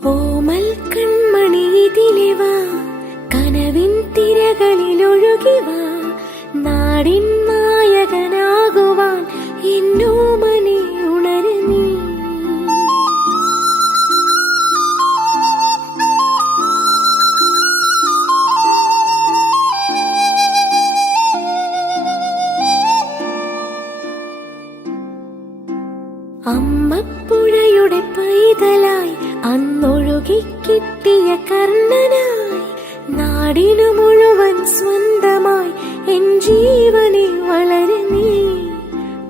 ഓമൽ കൺമണി ഇതിലെ വാ, കനവിൻ തിരകളിലൊഴുകി വാ, നാടിൻ നായകനാകുവാൻ എന്നോമനെ ഉണര് നീ. അമ്മപ്പുഴയുടെ പൈതലായി അന്നൊഴുകി കിട്ടിയ കർണനായി, നാടിനു മുഴുവൻ സ്വന്തമായി എൻ ജീവനെ വളര് നീ.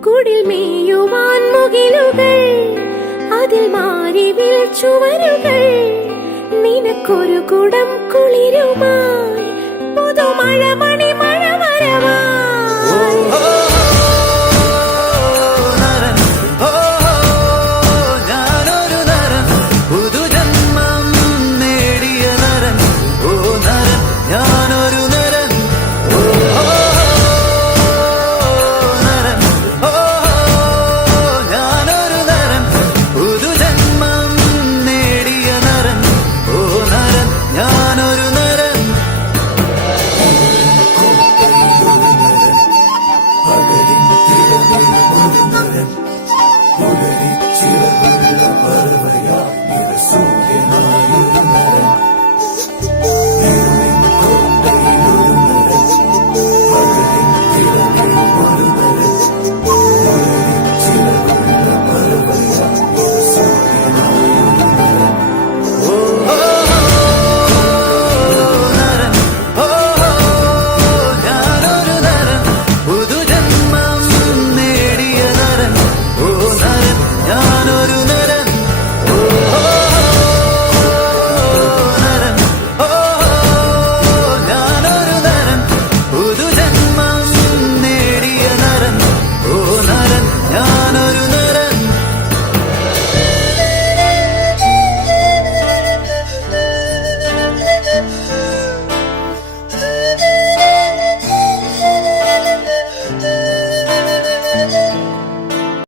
കുടിൽ മേയുവാൻ മുകിലുകൾ, അതിൽ മാറിവിൽ ചുവരുകൾ, നിനക്കൊരു കുടം കുളിരുമായി പുതുമഴ മണിമ